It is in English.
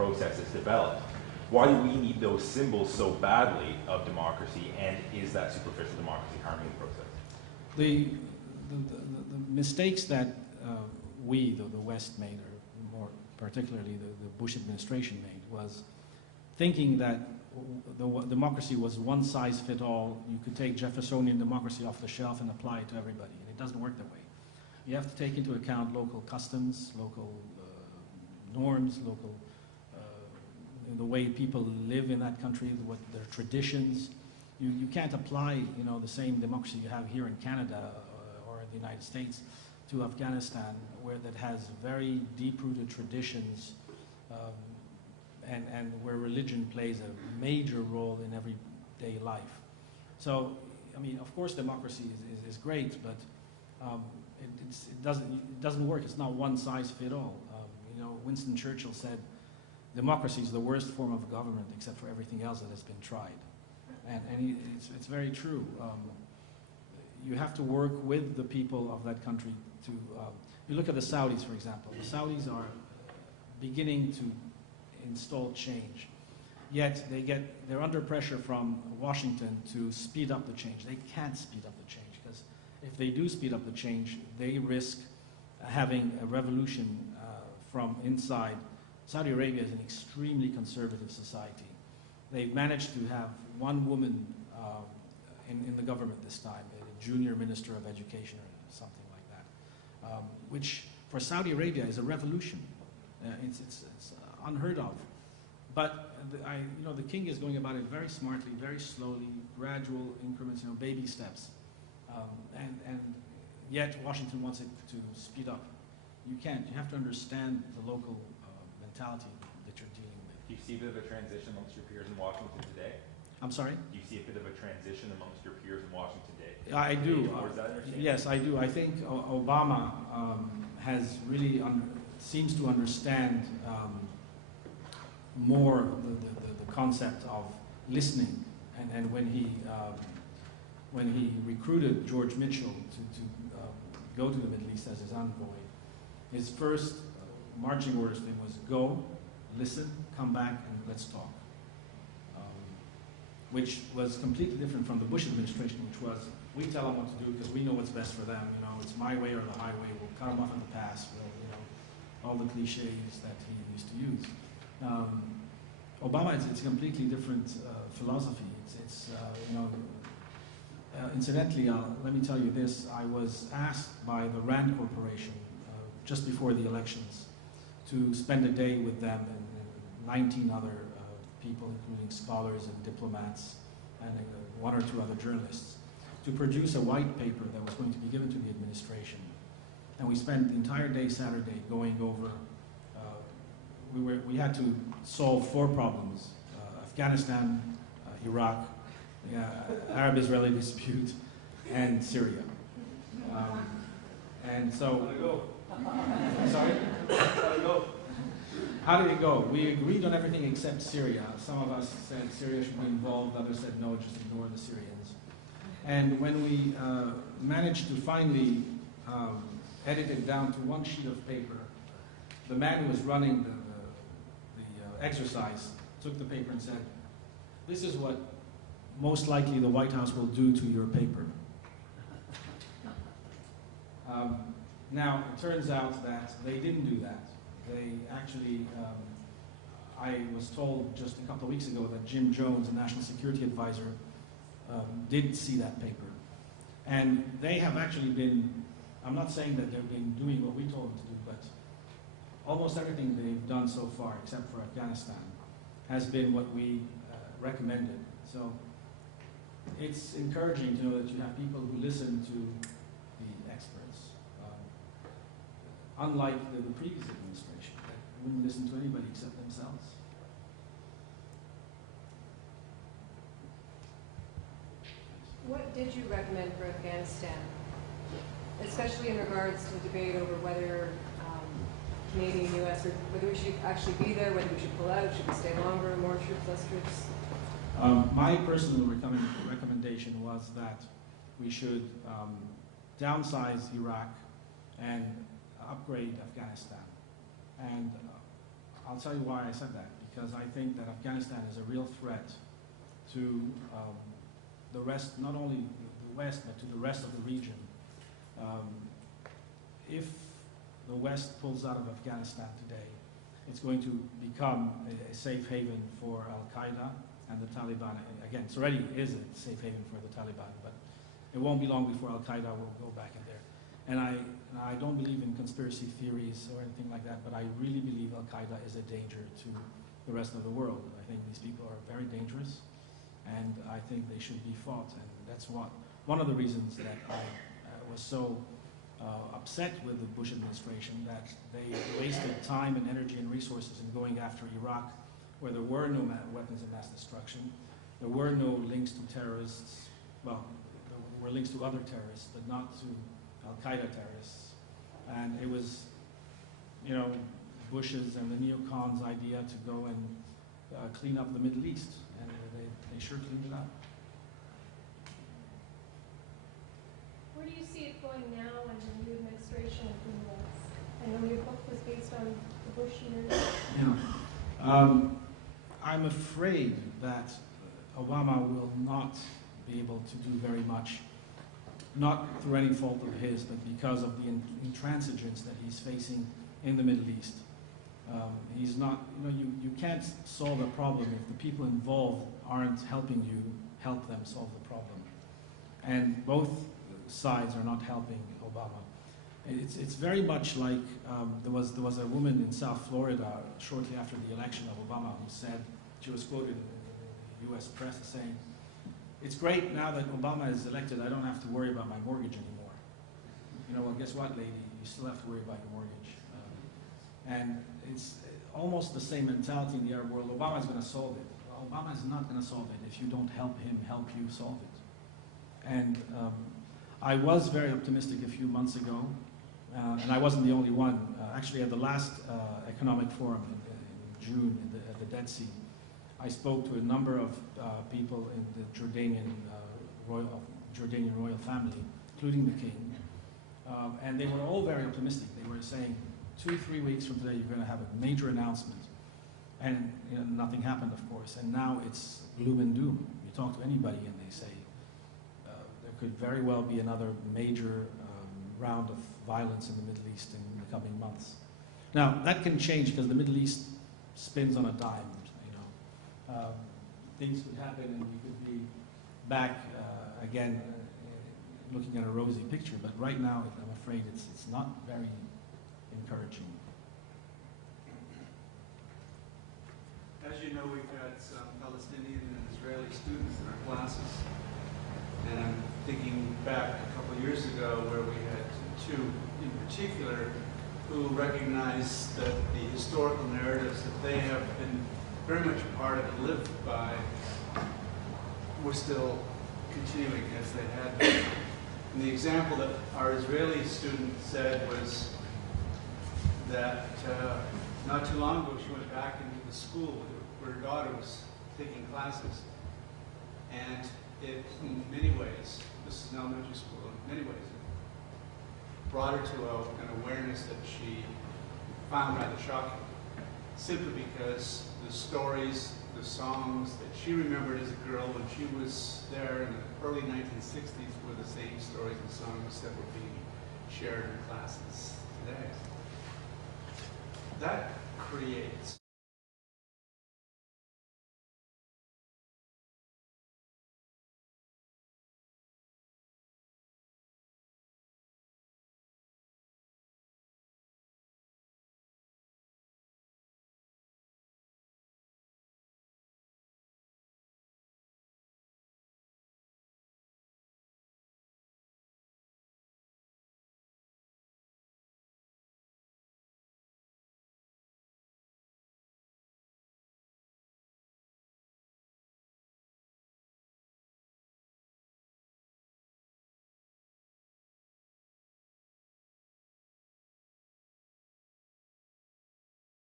process is developed. Why do we need those symbols so badly of democracy, and is that superficial democracy harming the process? The mistakes that we, the West, made, or more particularly the Bush administration made, was thinking that the democracy was one size fit all. You could take Jeffersonian democracy off the shelf and apply it to everybody, and it doesn't work that way. You have to take into account local customs, local norms, local the way people live in that country, what their traditions. You can't apply, the same democracy you have here in Canada or in the United States to Afghanistan, that has very deep-rooted traditions, and where religion plays a major role in everyday life. So, I mean, of course, democracy is great, but it doesn't work. It's not one size fit all. Winston Churchill said, "Democracy is the worst form of government except for everything else that has been tried," and it's very true. You have to work with the people of that country to. You look at the Saudis, for example. The Saudis are beginning to install change, yet they're under pressure from Washington to speed up the change. They can't speed up the change, because if they do speed up the change, they risk having a revolution from inside. Saudi Arabia is an extremely conservative society. They've managed to have one woman in the government this time, a junior minister of education or something like that, which for Saudi Arabia is a revolution. It's unheard of. But the king is going about it very smartly, very slowly, gradual increments, baby steps. And yet Washington wants it to speed up. You can't. You have to understand the local mentality that you're dealing with. Do you see a bit of a transition amongst your peers in Washington today? I'm sorry? Do you see a bit of a transition amongst your peers in Washington today? I do. Yes, I do. I think Obama has really seems to understand more the concept of listening, and when he recruited George Mitchell to go to the Middle East as his envoy, his first marching orders to him was go, listen, come back, and let's talk. Which was completely different from the Bush administration, which was, we tell them what to do because we know what's best for them. It's my way or the highway. We'll cut them off in the pass. All the cliches that he used to use. Obama, it's a completely different philosophy. Incidentally, let me tell you this. I was asked by the Rand Corporation just before the elections to spend a day with them and 19 other people, including scholars and diplomats and one or two other journalists, to produce a white paper that was going to be given to the administration. And we spent the entire day Saturday going over, we had to solve 4 problems: Afghanistan, Iraq, Arab-Israeli dispute, and Syria. And so, sorry? How did it go? We agreed on everything except Syria. Some of us said Syria should be involved, others said no, just ignore the Syrians. And when we managed to finally edit it down to 1 sheet of paper, the man who was running the exercise took the paper and said, "This is what most likely the White House will do to your paper." Now, it turns out that they didn't do that. They actually, I was told just a couple of weeks ago that Jim Jones, the National Security Advisor, did see that paper. And they have actually been, I'm not saying that they've been doing what we told them to do, but almost everything they've done so far, except for Afghanistan, has been what we recommended. So it's encouraging to know that you have people who listen to the experts, unlike the previous administration that wouldn't listen to anybody except themselves. What did you recommend for Afghanistan, especially in regards to the debate over whether Canadian, U.S., or whether we should actually be there, whether we should pull out, should we stay longer, more troops, less troops? My personal recommendation was that we should downsize Iraq and upgrade Afghanistan. And I'll tell you why I said that. Because I think that Afghanistan is a real threat to the rest, not only the West, but to the rest of the region. If the West pulls out of Afghanistan today, it's going to become a safe haven for Al-Qaeda and the Taliban. Again, it already is a safe haven for the Taliban, but it won't be long before Al-Qaeda will go back in there. And I don't believe in conspiracy theories or anything like that, but I really believe Al-Qaeda is a danger to the rest of the world. I think these people are very dangerous, and I think they should be fought. And that's one of the reasons that I was so upset with the Bush administration, that they wasted time and energy and resources in going after Iraq, where there were no weapons of mass destruction. There were no links to terrorists. Well, there were links to other terrorists, but not to Al-Qaeda terrorists. And it was, you know, Bush's and the neocons' idea to go and clean up the Middle East, and they sure cleaned it up. Where do you see it going now under the new administration in the U.S.? I know your book was based on the Bush years. Yeah. I'm afraid that Obama will not be able to do very much, not through any fault of his, but because of the intransigence that he's facing in the Middle East. He's not, you know, you can't solve a problem if the people involved aren't helping you help them solve the problem. And both sides are not helping Obama. It's very much like there was a woman in South Florida shortly after the election of Obama who said, she was quoted in the US press as saying, "It's great now that Obama is elected, I don't have to worry about my mortgage anymore." You know, well, guess what, lady? You still have to worry about your mortgage. And it's almost the same mentality in the Arab world. Obama's going to solve it. Well, Obama is not going to solve it if you don't help him help you solve it. And I was very optimistic a few months ago, and I wasn't the only one. Actually, at the last economic forum in June at the Dead Sea, I spoke to a number of people in the Jordanian royal family, including the king, and they were all very optimistic. They were saying, 2-3 weeks from today, you're going to have a major announcement. And you know, nothing happened, of course. And now it's gloom and doom. You talk to anybody and they say there could very well be another major round of violence in the Middle East in the coming months. Now, that can change because the Middle East spins on a dime. You know, things could happen and we could be back again looking at a rosy picture. But right now, I'm afraid it's not very encouraging. As you know, we've had some Palestinian and Israeli students in our classes. And I'm thinking back a couple of years ago where we had two in particular who recognized that the historical narratives that they have been very much a part of and lived by were still continuing as they had been. And the example that our Israeli student said was that not too long ago she went back into the school where her daughter was taking classes, and it, in many ways, this is an elementary school, in many ways, it brought her to an awareness that she found rather shocking, simply because the stories, the songs that she remembered as a girl when she was there in the early 1960s were the same stories and songs that were being shared in classes today. That creates